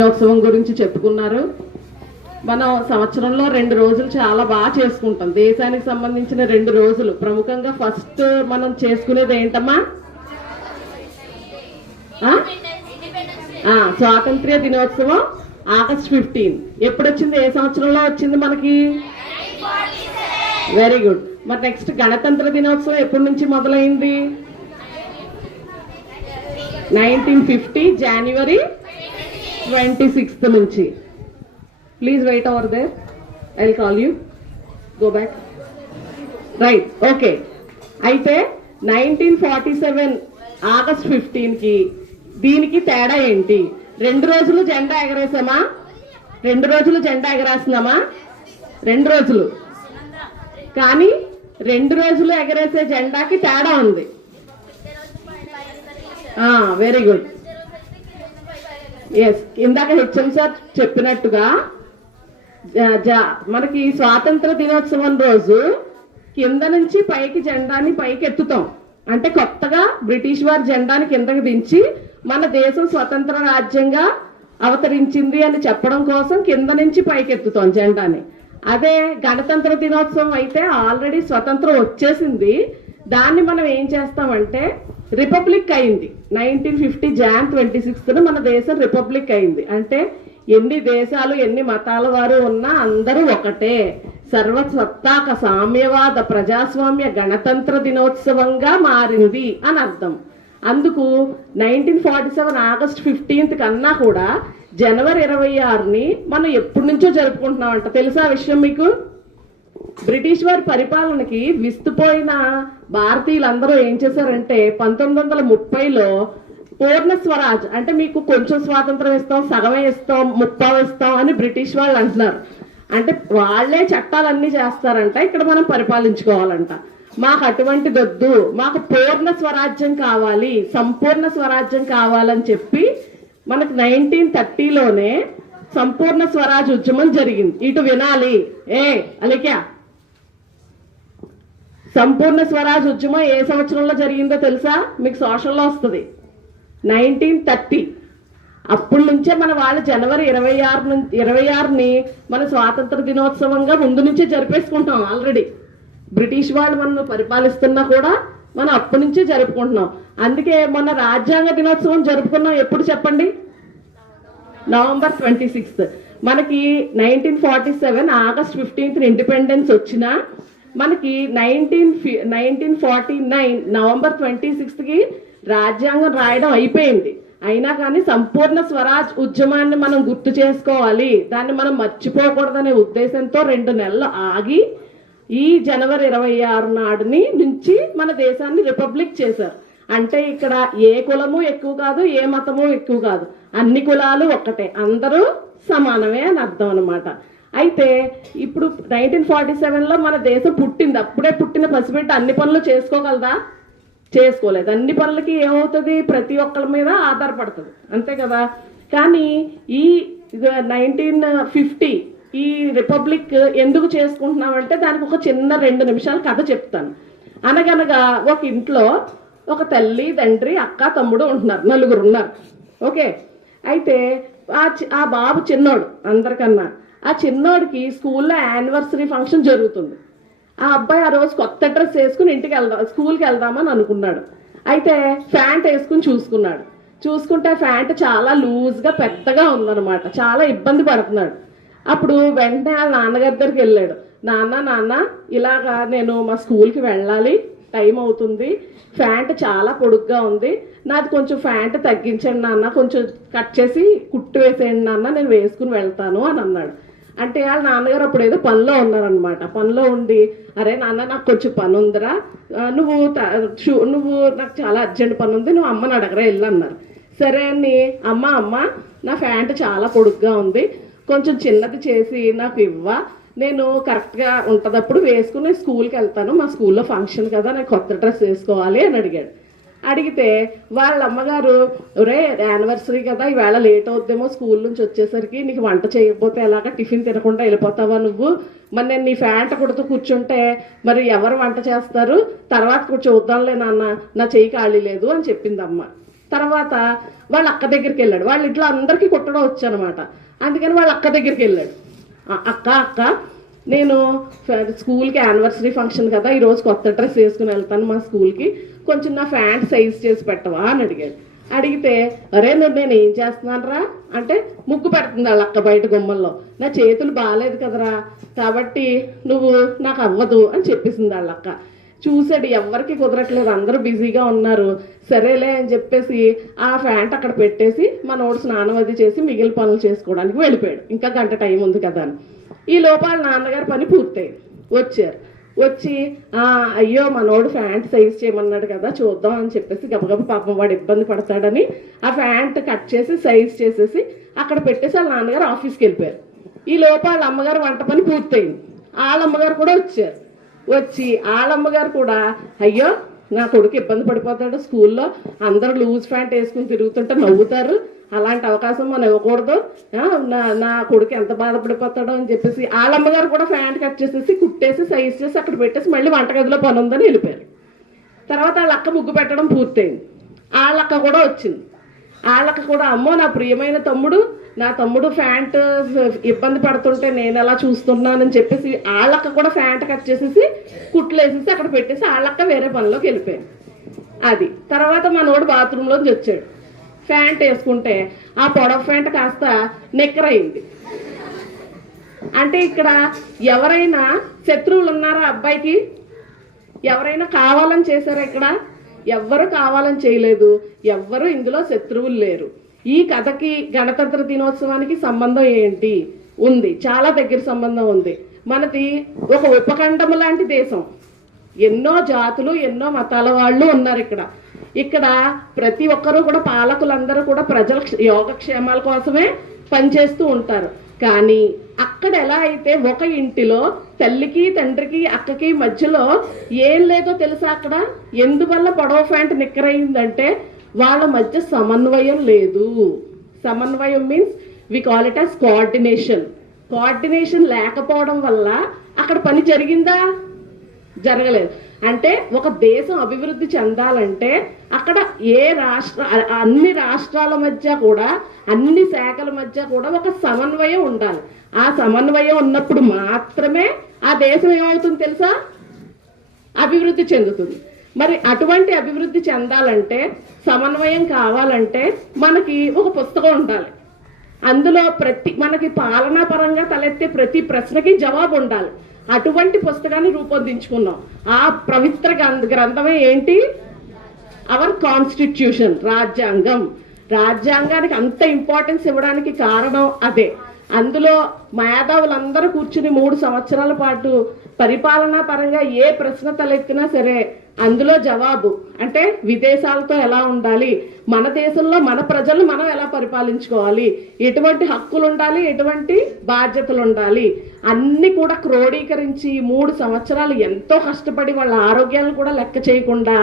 దినోత్సవం గురించి చెప్పుకున్నారు. మనం సంవత్సరంలో 2 రోజులు చాలా బాగా చేసుకుంటాం. దేశానికి సంబంధించిన 2 రోజులు ప్రముఖంగా ఫస్ట్ మనం చేసుకునేది ఏంటమ్మా? స్వాతంత్ర్య దినోత్సవం ఆగస్ట్ 15. ఎప్పుడు వచ్చింది? ఏ సంవత్సరంలో వచ్చింది మనకి? Very good. మరి నెక్స్ట్ గణతంత్ర దినోత్సవం ఎప్పటి నుంచి మొదలైంది? 1950 జనవరి 26th నుంచి. Please wait over there, I will call you. Go back. Right, okay. అయితే 1947 ఆగస్ట్ 15కి దీనికి తేడా ఏంటి? 2 రోజులు జెండా ఎగరేసామా? 2 రోజులు జెండా ఎగరేస్తున్నామా? 2 రోజులు. కానీ 2 రోజులు ఎగరేసే జెండాకి తేడా ఉంది. Very good. ఎస్, ఇందాక హెచ్ఎం సార్ చెప్పినట్టుగా మనకి స్వాతంత్ర దినోత్సవం రోజు కింద నుంచి పైకి జెండాని పైకి ఎత్తుతాం. అంటే కొత్తగా బ్రిటిష్ వారి జెండాని కిందకి దించి మన దేశం స్వతంత్ర రాజ్యంగా అవతరించింది అని చెప్పడం కోసం కింద నుంచి పైకి ఎత్తుతాం జెండాని. అదే గణతంత్ర దినోత్సవం అయితే ఆల్రెడీ స్వతంత్రం వచ్చేసింది. దాన్ని మనం ఏం చేస్తామంటే రిపబ్లిక్ అయింది. 1950 Jan 26th మన దేశం రిపబ్లిక్ అయింది. అంటే ఎన్ని దేశాలు ఎన్ని మతాల వారు ఉన్నా అందరూ ఒకటే, సర్వసత్తాక సామ్యవాద ప్రజాస్వామ్య గణతంత్ర దినోత్సవంగా మారింది అని అర్థం. అందుకు 1947 ఆగస్ట్ 15th కన్నా కూడా జనవరి 26ని మనం ఎప్పటి నుంచో జరుపుకుంటున్నామంట. తెలుసా విషయం మీకు? బ్రిటిష్ వారి పరిపాలనకి విస్తుపోయిన భారతీయులందరూ ఏం చేశారంటే 1930లో పూర్ణ స్వరాజ్, అంటే మీకు కొంచెం స్వాతంత్రం ఇస్తాం, సగమే ఇస్తాం, 30 ఇస్తాం అని బ్రిటిష్ వాళ్ళు అంటున్నారు. అంటే వాళ్లే చట్టాలన్నీ చేస్తారంట, ఇక్కడ మనం పరిపాలించుకోవాలంట. మాకు అటువంటిది వద్దు, మాకు పూర్ణ స్వరాజ్యం కావాలి, సంపూర్ణ స్వరాజ్యం కావాలని చెప్పి మనకు 1930లోనే సంపూర్ణ స్వరాజ్ ఉద్యమం జరిగింది. ఇటు వినాలి. అలిక్యా, సంపూర్ణ స్వరాజ్ ఉద్యమం ఏ సంవత్సరంలో జరిగిందో తెలుసా? మీకు సోషల్లో వస్తుంది. 1930. అప్పటి నుంచే మన వాళ్ళు జనవరి 26ని మన స్వాతంత్ర దినోత్సవంగా ముందు నుంచే జరిపేసుకుంటాం. ఆల్రెడీ బ్రిటిష్ వాళ్ళు మనం పరిపాలిస్తున్నా కూడా మనం అప్పటి నుంచే జరుపుకుంటున్నాం. అందుకే మొన్న రాజ్యాంగ దినోత్సవం జరుపుకున్నాం. ఎప్పుడు చెప్పండి? November 26th. మనకి 1947 ఆగస్ట్ 15th ఇండిపెండెన్స్ వచ్చినా మనకి 1949 November 26th రాజ్యాంగం రాయడం అయిపోయింది. అయినా కానీ సంపూర్ణ స్వరాజ్ ఉద్యమాన్ని మనం గుర్తు చేసుకోవాలి, దాన్ని మనం మర్చిపోకూడదనే ఉద్దేశంతో 2 నెలలు ఆగి ఈ జనవరి 26 నాడుని నుంచి మన దేశాన్ని రిపబ్లిక్ చేశారు. అంటే ఇక్కడ ఏ కులము ఎక్కువ కాదు, ఏ మతము ఎక్కువ కాదు, అన్ని కులాలు ఒక్కటే, అందరూ సమానమే అని అర్థం అనమాట. అయితే ఇప్పుడు 1947లో మన దేశం పుట్టింది. అప్పుడే పుట్టిన పసిబిడ్డ అన్ని పనులు చేసుకోగలదా? చేసుకోలేదు. అన్ని పనులకి ఏమవుతుంది? ప్రతి ఒక్కరి మీద ఆధారపడుతుంది, అంతే కదా. కానీ ఈ 1950 ఈ రిపబ్లిక్ ఎందుకు చేసుకుంటున్నామంటే దానికి ఒక చిన్న 2 నిమిషాల కథ చెప్తాను. అనగనగా ఒక ఇంట్లో ఒక తల్లి, తండ్రి, అక్క, తమ్ముడు ఉంటున్నారు. 4 ఉన్నారు. ఓకే. అయితే ఆ బాబు చిన్నోడు అందరికన్నా. ఆ చిన్నోడికి స్కూల్లో యానివర్సరీ ఫంక్షన్ జరుగుతుంది. ఆ అబ్బాయి ఆ రోజు కొత్త డ్రెస్ వేసుకుని స్కూల్కి వెళ్దామని అనుకున్నాడు. అయితే ప్యాంట్ వేసుకుని చూసుకుంటే ప్యాంట్ చాలా లూజ్గా పెద్దగా ఉందన్నమాట. చాలా ఇబ్బంది పడుతున్నాడు. అప్పుడు వెంటనే వాళ్ళ నాన్నగారి దగ్గరికి వెళ్ళాడు. నాన్న ఇలాగా నేను మా స్కూల్కి వెళ్ళాలి, టైం అవుతుంది, ప్యాంట్ చాలా పొడుగ్గా ఉంది, నాది కొంచెం ప్యాంట్ తగ్గించండి నాన్న, కొంచెం కట్ చేసి కుట్టు వేసేయండి నాన్న, నేను వేసుకుని వెళ్తాను అని అన్నాడు. అంటే వాళ్ళ నాన్నగారు అప్పుడు ఏదో పనిలో ఉన్నారనమాట. పనిలో ఉండి, అరే నాన్న నాకు కొంచెం పని ఉందిరా, నువ్వు నాకు చాలా అర్జెంట్ పని ఉంది, నువ్వు అమ్మని అడగరా వెళ్ళు అన్నారు. సరే అని అమ్మ నా ప్యాంట్ చాలా పొడుగ్గా ఉంది, కొంచెం చిన్నది చేసి నాకు ఇవ్వా, నేను కరెక్ట్గా ఉంటుందప్పుడు వేసుకుని స్కూల్కి వెళ్తాను, మా స్కూల్లో ఫంక్షన్ కదా, నేను కొత్త డ్రెస్ వేసుకోవాలి అని అడిగాడు. అడిగితే వాళ్ళ అమ్మగారు, ఒరే యానివర్సరీ కదా ఈవేళ లేట్ అవుద్దేమో స్కూల్ నుంచి వచ్చేసరికి, నీకు వంట చేయకపోతే ఎలాగా, టిఫిన్ తినకుండా వెళ్ళిపోతావా నువ్వు, మరి నేను నీ ప్యాంట్ కుడుతూ కూర్చుంటే మరి ఎవరు వంట చేస్తారు, తర్వాత చూద్దాంలే నాన్న, నా చెయ్యి ఖాళీ లేదు అని చెప్పింది అమ్మ. తర్వాత వాళ్ళ అక్క దగ్గరికి వెళ్ళాడు. వాళ్ళ ఇంట్లో అందరికీ కుట్టడం వచ్చనమాట. అందుకని వాళ్ళ అక్క దగ్గరికి వెళ్ళాడు. అక్క నేను స్కూల్కి యానివర్సరీ ఫంక్షన్ కదా, ఈరోజు కొత్త డ్రెస్ వేసుకుని వెళ్తాను మా స్కూల్కి, కొంచెం నా ప్యాంట్ సైజ్ చేసి పెట్టవా అని అడిగాడు. అడిగితే అరే నేను ఏం చేస్తున్నాను రా అంటే ముగ్గు పెడుతుంది వాళ్ళ అక్క బయట గుమ్మల్లో. నా చేతులు బాగాలేదు కదరా, కాబట్టి నువ్వు నాకు అవ్వదు అని చెప్పేసింది వాళ్ళ అక్క. చూసాడు, ఎవరికి కుదరట్లేదు, అందరూ బిజీగా ఉన్నారు. సరేలే అని చెప్పేసి ఆ ప్యాంట్ అక్కడ పెట్టేసి మనోడు స్నానం అది చేసి మిగిలిన పనులు చేసుకోవడానికి వెళ్ళిపోయాడు. ఇంకా గంట టైం ఉంది కదా అని. ఈ లోపల నాన్నగారి పని పూర్తయింది. వచ్చి అయ్యో మనోడు ప్యాంట్ సైజ్ చేయమన్నాడు కదా, చూద్దాం అని చెప్పేసి గబగబ పాపం వాడు ఇబ్బంది పడతాడని ఆ ప్యాంట్ కట్ చేసి సైజ్ చేసేసి అక్కడ పెట్టేసి వాళ్ళ నాన్నగారు ఆఫీస్కి వెళ్ళిపోయారు. ఈ లోపల వాళ్ళ అమ్మగారు వంట పని పూర్తయింది. వాళ్ళ అమ్మగారు కూడా వచ్చి వాళ్ళమ్మగారు కూడా అయ్యో నా కొడుకు ఇబ్బంది పడిపోతాడు, స్కూల్లో అందరూ లూజ్ ప్యాంట్ వేసుకుని తిరుగుతుంటే నవ్వుతారు, అలాంటి అవకాశం మనం ఇవ్వకూడదు, నా కొడుకు ఎంత బాధపడిపోతాడో అని చెప్పేసి వాళ్ళమ్మగారు కూడా ప్యాంట్ కట్ చేసేసి కుట్టేసి సైజ్ చేసి అక్కడ పెట్టేసి మళ్ళీ వంటగదిలో పని ఉందని వెళ్ళిపోయారు. తర్వాత వాళ్ళ అక్క ముగ్గు పెట్టడం పూర్తయింది. వాళ్ళక్క కూడా వచ్చింది. వాళ్ళక్క కూడా అమ్మో నా ప్రియమైన తమ్ముడు, నా తమ్ముడు ప్యాంట్ ఇబ్బంది పడుతుంటే నేను ఎలా చూస్తున్నానని చెప్పేసి వాళ్ళక్క కూడా ప్యాంట్ కట్ చేసేసి కుట్లు వేసేసి అక్కడ పెట్టేసి వాళ్ళక్క వేరే పనిలోకి వెళ్ళిపోయాడు. అది తర్వాత మనోడు బాత్రూంలోంచి వచ్చాడు. ప్యాంట్ వేసుకుంటే ఆ పొడవ ప్యాంట్ కాస్త నిక్కర్ అయింది. అంటే ఇక్కడ ఎవరైనా శత్రువులు ఉన్నారా అబ్బాయికి? ఎవరైనా కావాలని చేశారా? ఇక్కడ ఎవ్వరు కావాలని చేయలేదు, ఎవ్వరు ఇందులో శత్రువులు లేరు. ఈ కథకి గణతంత్ర దినోత్సవానికి సంబంధం ఏంటి ఉంది? చాలా దగ్గర సంబంధం ఉంది. మనది ఒక ఉపఖండం లాంటి దేశం, ఎన్నో జాతులు ఎన్నో మతాల వాళ్ళు ఉన్నారు ఇక్కడ ప్రతి ఒక్కరూ కూడా పాలకులందరూ కూడా ప్రజల యోగక్షేమాల కోసమే పనిచేస్తూ ఉంటారు. కానీ అక్కడ ఎలా అయితే ఒక ఇంటిలో తల్లికి తండ్రికి అక్కకి మధ్యలో ఏం లేదో తెలుసా? అక్కడ ఎందువల్ల పొడవ ప్యాంట్ నిక్కరైందంటే వాళ్ళ మధ్య సమన్వయం లేదు. సమన్వయం means we call it as coordination లేకపోవడం వల్ల అక్కడ పని జరిగిందా? జరగలేదు. అంటే ఒక దేశం అభివృద్ధి చెందాలంటే అక్కడ అన్ని రాష్ట్రాల మధ్య కూడా అన్ని శాఖల మధ్య కూడా ఒక సమన్వయం ఉండాలి. ఆ సమన్వయం ఉన్నప్పుడు మాత్రమే ఆ దేశం ఏమవుతుంది తెలుసా? అభివృద్ధి చెందుతుంది. మరి అటువంటి అభివృద్ధి చెందాలంటే సమన్వయం కావాలంటే మనకి ఒక పుస్తకం ఉండాలి. అందులో మనకి పాలనా పరంగా తలెత్తే ప్రతి ప్రశ్నకి జవాబు ఉండాలి. అటువంటి పుస్తకాన్ని రూపొందించుకున్నాం. ఆ పవిత్ర గ్రంథమే ఏంటి? అవర్ కాన్స్టిట్యూషన్, రాజ్యాంగం. రాజ్యాంగానికి అంత ఇంపార్టెన్స్ ఇవ్వడానికి కారణం అదే. అందులో మేధావులందరూ కూర్చుని 3 సంవత్సరాల పాటు పరిపాలనా పరంగా ఏ ప్రశ్న తలెత్తినా సరే అందులో జవాబు. అంటే విదేశాలతో ఎలా ఉండాలి, మన దేశంలో మన ప్రజలు మనం ఎలా పరిపాలించుకోవాలి, ఎటువంటి హక్కులు ఉండాలి, ఎటువంటి బాధ్యతలు ఉండాలి, అన్ని కూడా క్రోడీకరించి 3 సంవత్సరాలు ఎంతో కష్టపడి వాళ్ళ ఆరోగ్యాలను కూడా లెక్క చేయకుండా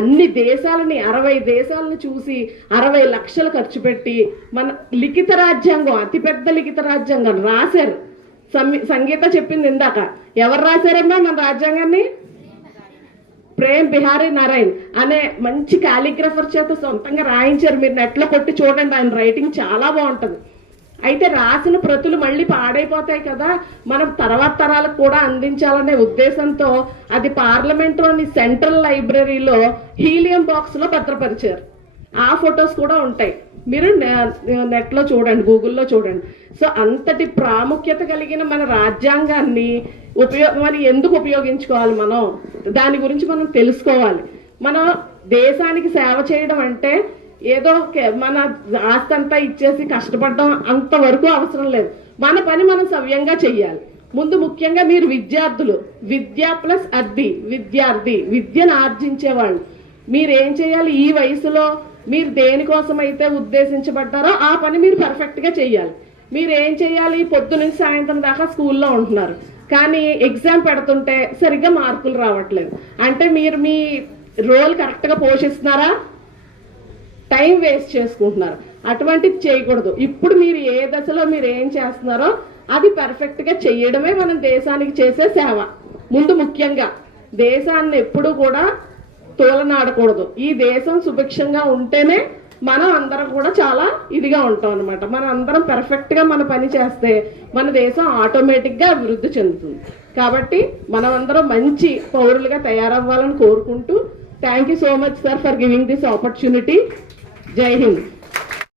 అన్ని దేశాలని 60 దేశాలను చూసి 60 లక్షలు ఖర్చు పెట్టి మన లిఖిత రాజ్యాంగం, అతిపెద్ద లిఖిత రాజ్యాంగం రాశారు. సంగీత చెప్పింది ఇందాక, ఎవరు రాశారమ్మా మన రాజ్యాంగాన్ని? ప్రేమ్ బిహారీ నారాయణ్ అనే మంచి కాలిగ్రాఫర్ చేత సొంతంగా రాయించారు. మీరు నెట్లో కొట్టి చూడండి, ఆయన రైటింగ్ చాలా బాగుంటుంది. అయితే రాసిన ప్రతులు మళ్ళీ పాడైపోతాయి కదా, మనం తర్వాత తరాలకు కూడా అందించాలనే ఉద్దేశంతో అది పార్లమెంట్లోని సెంట్రల్ లైబ్రరీలో హీలియం బాక్స్లో భద్రపరిచారు. ఆ ఫొటోస్ కూడా ఉంటాయి, మీరు నెట్లో చూడండి, గూగుల్లో చూడండి. సో అంతటి ప్రాముఖ్యత కలిగిన మన రాజ్యాంగాన్ని మరి ఎందుకు ఉపయోగించుకోవాలి? మనం దాని గురించి మనం తెలుసుకోవాలి. మనం దేశానికి సేవ చేయడం అంటే ఏదో మన ఆస్తి అంతా ఇచ్చేసి కష్టపడడం అంతవరకు అవసరం లేదు. మన పని మనం సవ్యంగా చెయ్యాలి. ముందు ముఖ్యంగా మీరు విద్యార్థులు, విద్య ప్లస్ విద్యార్థి, విద్యను ఆర్జించేవాళ్ళు మీరేం చేయాలి? ఈ వయసులో మీరు దేనికోసం అయితే ఉద్దేశించబడ్డారో ఆ పని మీరు పర్ఫెక్ట్గా చెయ్యాలి. మీరు ఏం చేయాలి? పొద్దు నుంచి సాయంత్రం దాకా స్కూల్లో ఉంటున్నారు, కానీ ఎగ్జామ్ పెడుతుంటే సరిగ్గా మార్కులు రావట్లేదు. అంటే మీరు మీ రోల్ కరెక్ట్గా పోషిస్తున్నారా? టైం వేస్ట్ చేసుకుంటున్నారు. అటువంటిది చేయకూడదు. ఇప్పుడు మీరు ఏ దశలో మీరు ఏం చేస్తున్నారో అది పర్ఫెక్ట్గా చెయ్యడమే మనం దేశానికి చేసే సేవ. ముందు ముఖ్యంగా దేశాన్ని ఎప్పుడూ కూడా తోలనాడకూడదు. ఈ దేశం సుభిక్షంగా ఉంటేనే మనం అందరం కూడా చాలా ఇదిగా ఉంటాం అనమాట. మనం అందరం పర్ఫెక్ట్గా మన పని చేస్తే మన దేశం ఆటోమేటిక్గా అభివృద్ధి చెందుతుంది. కాబట్టి మనం అందరం మంచి పౌరులుగా తయారవ్వాలని కోరుకుంటూ thank you so much sir for giving this opportunity. జై హింద్.